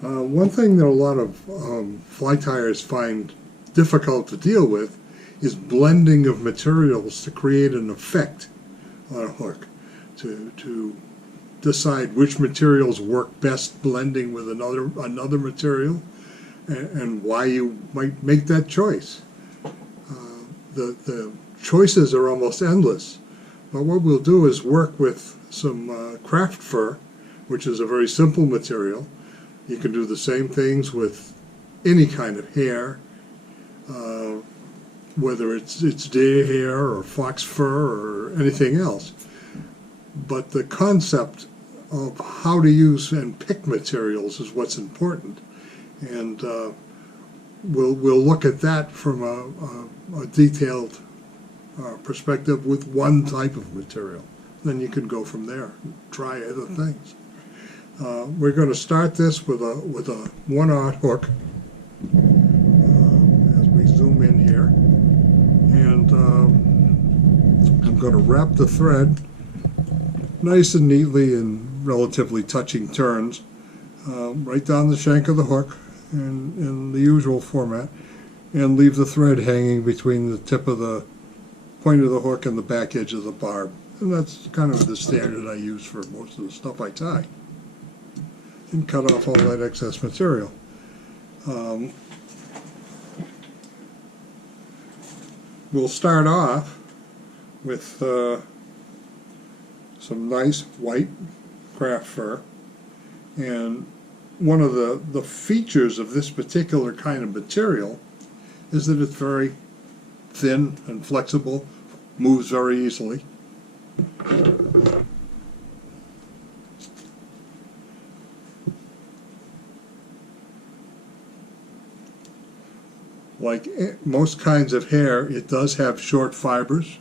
One thing that a lot of fly tyers find difficult to deal with is blending of materials to create an effect on a hook, to decide which materials work best blending with another material, and why you might make that choice. The choices are almost endless, but what we'll do is work with some craft fur, which is a very simple material. You can do the same things with any kind of hair, whether it's deer hair or fox fur or anything else. But the concept of how to use and pick materials is what's important. And we'll look at that from a detailed perspective with one type of material. Then you can go from there and try other things. We're going to start this with a 1/0 hook as we zoom in here, and I'm going to wrap the thread nice and neatly in relatively touching turns right down the shank of the hook in the usual format, and leave the thread hanging between the tip of the point of the hook and the back edge of the barb. And that's kind of the standard I use for most of the stuff I tie. And cut off all that excess material. We'll start off with some nice white craft fur, and one of the features of this particular kind of material is that it's very thin and flexible, moves very easily. Like most kinds of hair, it does have short fibers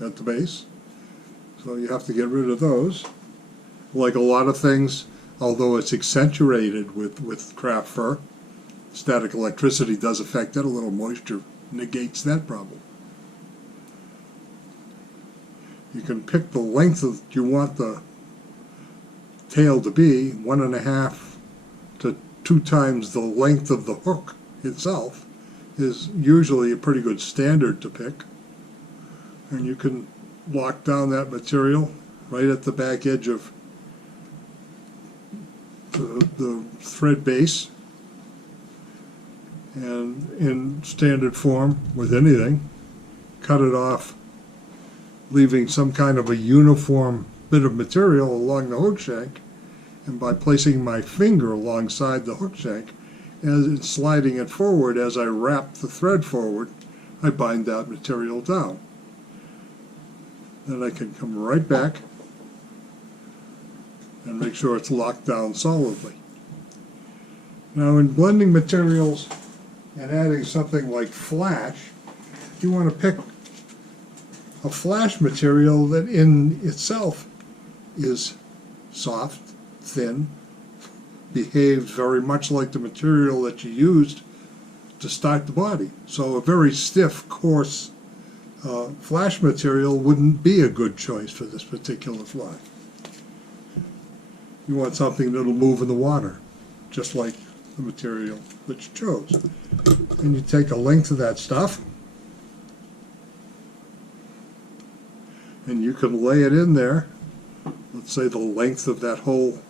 at the base, so you have to get rid of those. Like a lot of things, although it's accentuated with craft fur, static electricity does affect it. A little moisture negates that problem. You can pick the length of you want the tail to be, 1.5 to 2 times the length of the hook itself is usually a pretty good standard to pick. And you can lock down that material right at the back edge of the thread base, and in standard form with anything, cut it off, leaving some kind of a uniform bit of material along the hook shank, and by placing my finger alongside the hook shank and sliding it forward as I wrap the thread forward, I bind that material down. Then I can come right back and make sure it's locked down solidly. Now, in blending materials and adding something like flash, you want to pick a flash material that in itself is soft, thin, behaves very much like the material that you used to start the body. So a very stiff, coarse flash material wouldn't be a good choice for this particular fly. You want something that'll move in the water, just like the material that you chose. And you take a length of that stuff, and you can lay it in there, let's say the length of that whole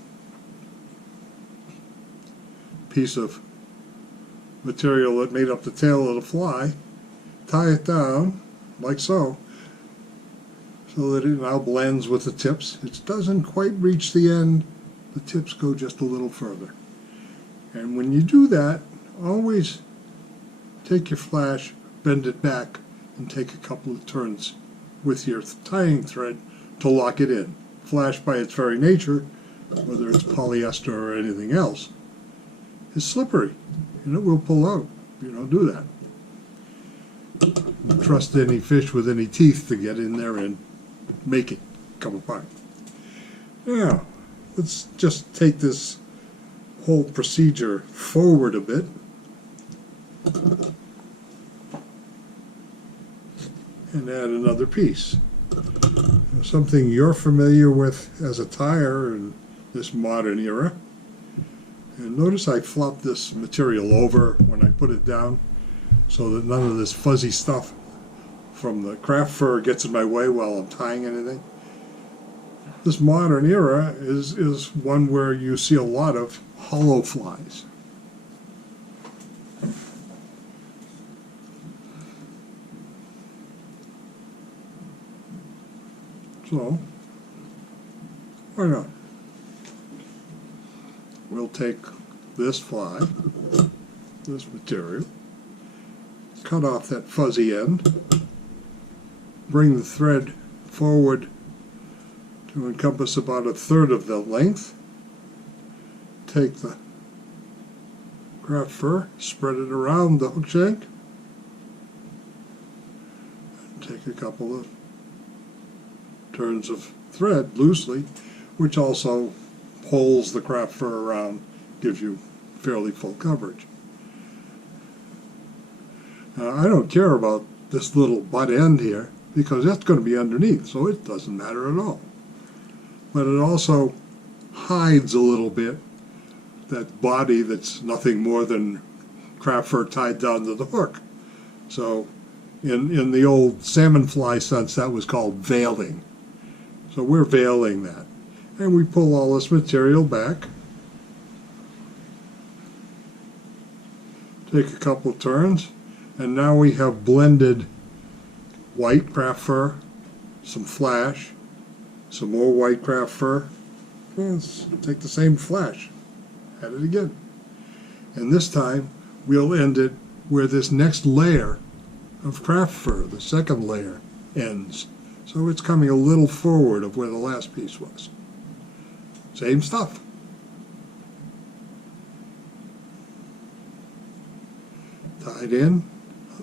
piece of material that made up the tail of the fly, tie it down like so that it now blends with the tips. It doesn't quite reach the end, the tips go just a little further. And when you do that, always take your flash, bend it back, and take a couple of turns with your tying thread to lock it in. Flash, by its very nature, whether it's polyester or anything else, is slippery, and it will pull out if you don't do that. Don't trust any fish with any teeth to get in there and make it come apart. Now, let's just take this whole procedure forward a bit and add another piece. Now, something you're familiar with as a tyer in this modern era, and And notice I flop this material over when I put it down so that none of this fuzzy stuff from the craft fur gets in my way while I'm tying anything. This modern era is one where you see a lot of hollow flies. So, why not? We'll take this fly, this material, cut off that fuzzy end, bring the thread forward to encompass about 1/3 of the length, take the craft fur, spread it around the hook shank, and take a couple of turns of thread loosely, which also pulls the craft fur around, gives you fairly full coverage. Now, I don't care about this little butt end here because that's going to be underneath, so it doesn't matter at all. But it also hides a little bit that body that's nothing more than craft fur tied down to the hook. So in the old salmon fly sense, that was called veiling. So we're veiling that. And we pull all this material back. Take a couple turns, and now we have blended white craft fur, some flash, some more white craft fur. Let's take the same flash, add it again. And this time we'll end it where this next layer of craft fur, the second layer, ends. So it's coming a little forward of where the last piece was. Same stuff. Tied in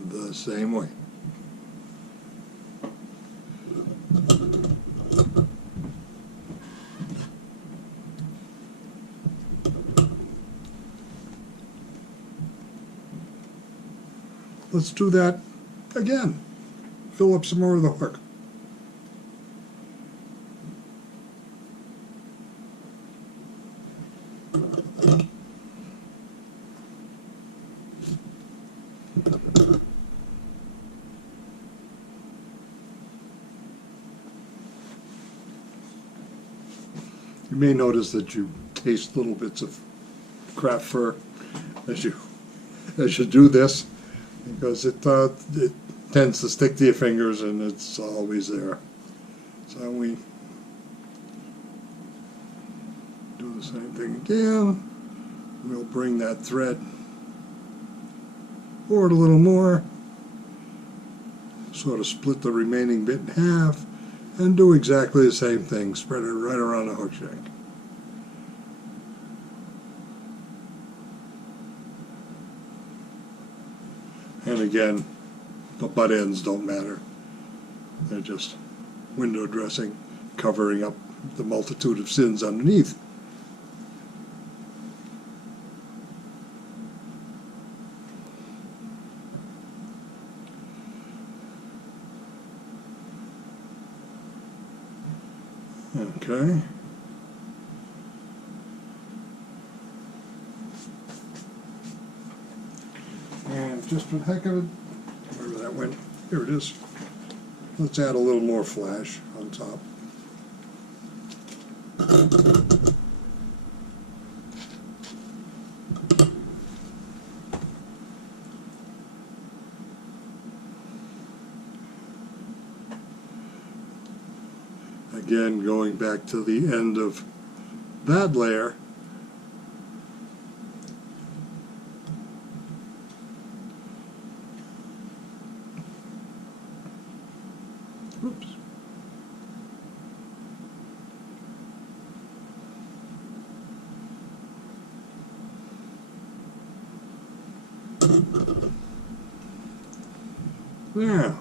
the same way. Let's do that again. Fill up some more of the hook. You may notice that you taste little bits of craft fur as you do this, because it tends to stick to your fingers and it's always there. So we do the same thing again. We'll bring that thread forward a little more, sort of split the remaining bit in half, and do exactly the same thing. Spread it right around the hook shank. And again, the butt ends don't matter. They're just window dressing, covering up the multitude of sins underneath. Okay. And just for the heck of it, wherever that went, here it is. Let's add a little more flash on top. Again, going back to the end of that layer, oops. Now,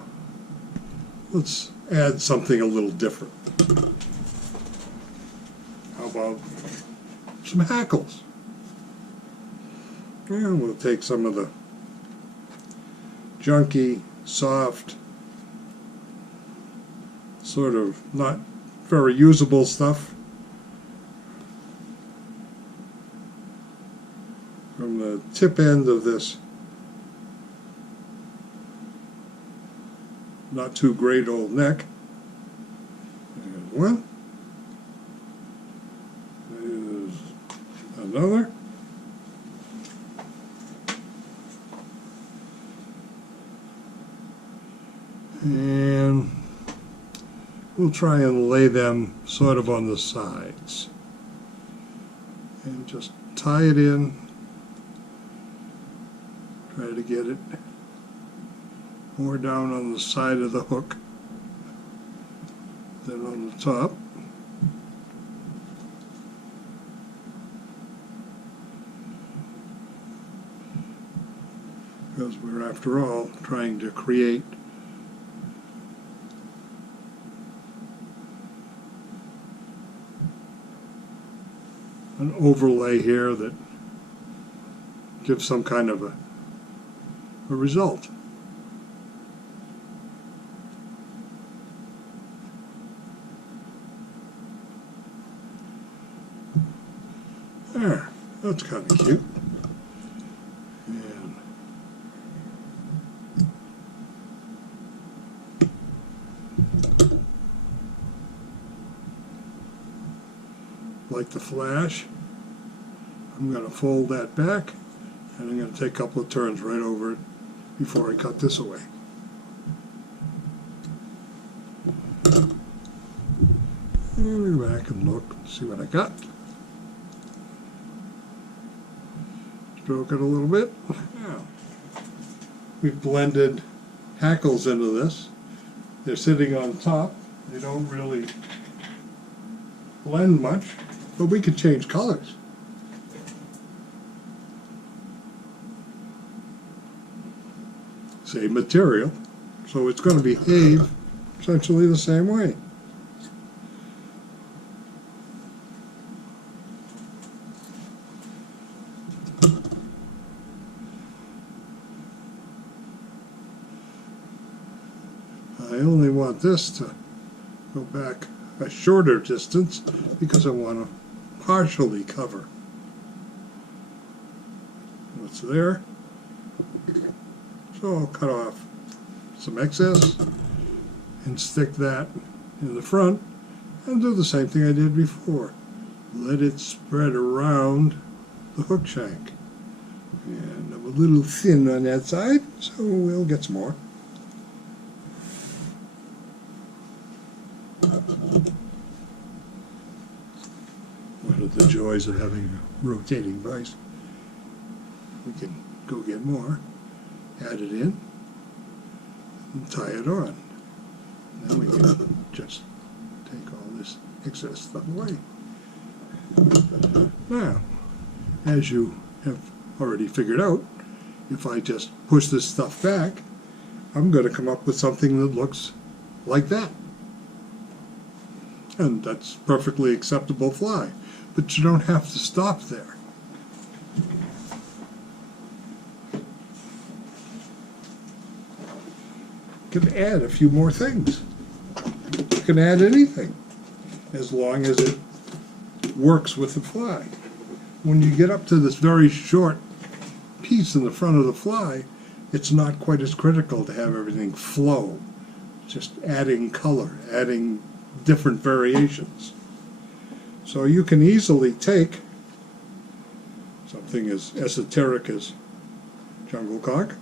let's add something a little different. How about some hackles? And we'll take some of the junky, soft, sort of not very usable stuff. the tip end of this not too great old neck. There's one. There's another. And we'll try and lay them sort of on the sides. And just tie it in. Try to get it more down on the side of the hook than on the top. Because we're, after all, trying to create an overlay here that gives some kind of a result. There, that's kind of cute. And like the flash, I'm going to fold that back, and I'm going to take a couple of turns right over it before I cut this away. And go back and look and see what I got. Stroke it a little bit. Now, we've blended hackles into this. They're sitting on top. They don't really blend much, but we can change colors. Same material, so it's going to behave essentially the same way. I only want this to go back a shorter distance because I want to partially cover what's there. So I'll cut off some excess and stick that in the front and do the same thing I did before. Let it spread around the hook shank. And I'm a little thin on that side, so we'll get some more. One of the joys of having a rotating vise. We can go get more, add it in, and tie it on. Then we can just take all this excess stuff away. Now, as you have already figured out, if I just push this stuff back, I'm going to come up with something that looks like that. And that's perfectly acceptable fly. But you don't have to stop there. You can add a few more things. You can add anything, as long as it works with the fly. When you get up to this very short piece in the front of the fly, it's not quite as critical to have everything flow. Just adding color, adding different variations. So you can easily take something as esoteric as jungle cock,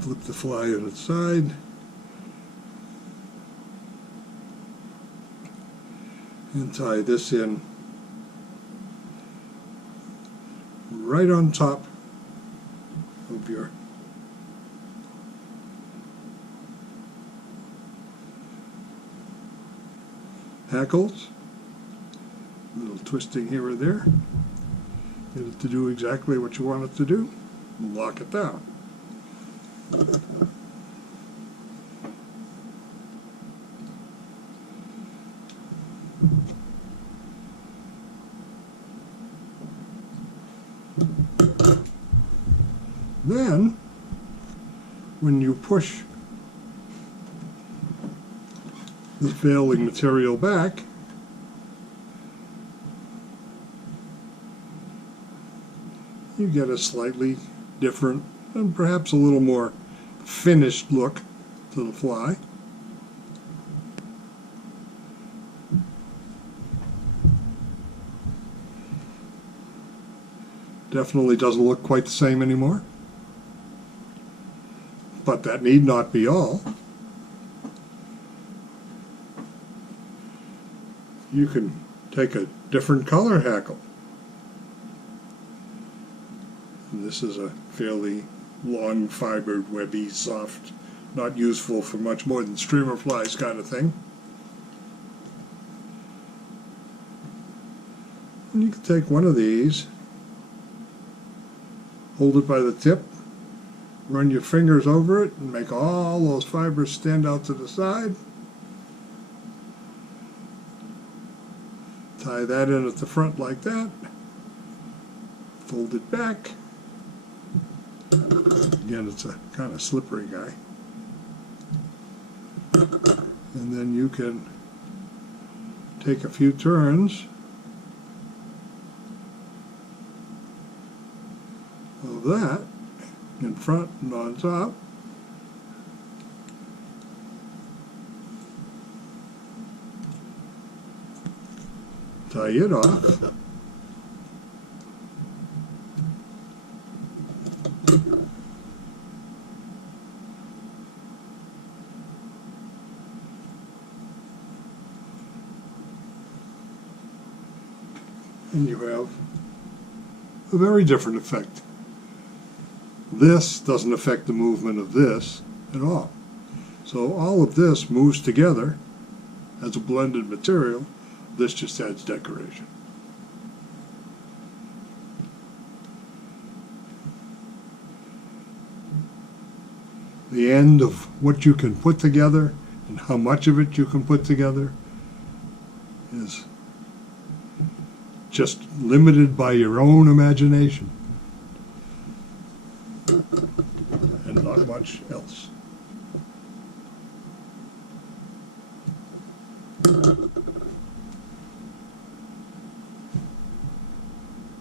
flip the fly on its side, and tie this in right on top of your hackles. A little twisting here or there. Get it to do exactly what you want it to do, and lock it down. Then, when you push the failing material back, you get a slightly different and perhaps a little more finished look to the fly. Definitely doesn't look quite the same anymore, but that need not be all. You can take a different color hackle. And this is a fairly long fibered, webby, soft, not useful for much more than streamer flies kind of thing. And you can take one of these, hold it by the tip, run your fingers over it, and make all those fibers stand out to the side. Tie that in at the front like that. Fold it back. Again, it's a kind of slippery guy. And then you can take a few turns of that in front and on top. Tie it off. And you have a very different effect. This doesn't affect the movement of this at all. So all of this moves together as a blended material. This just adds decoration. The end of what you can put together and how much of it you can put together is just limited by your own imagination and not much else.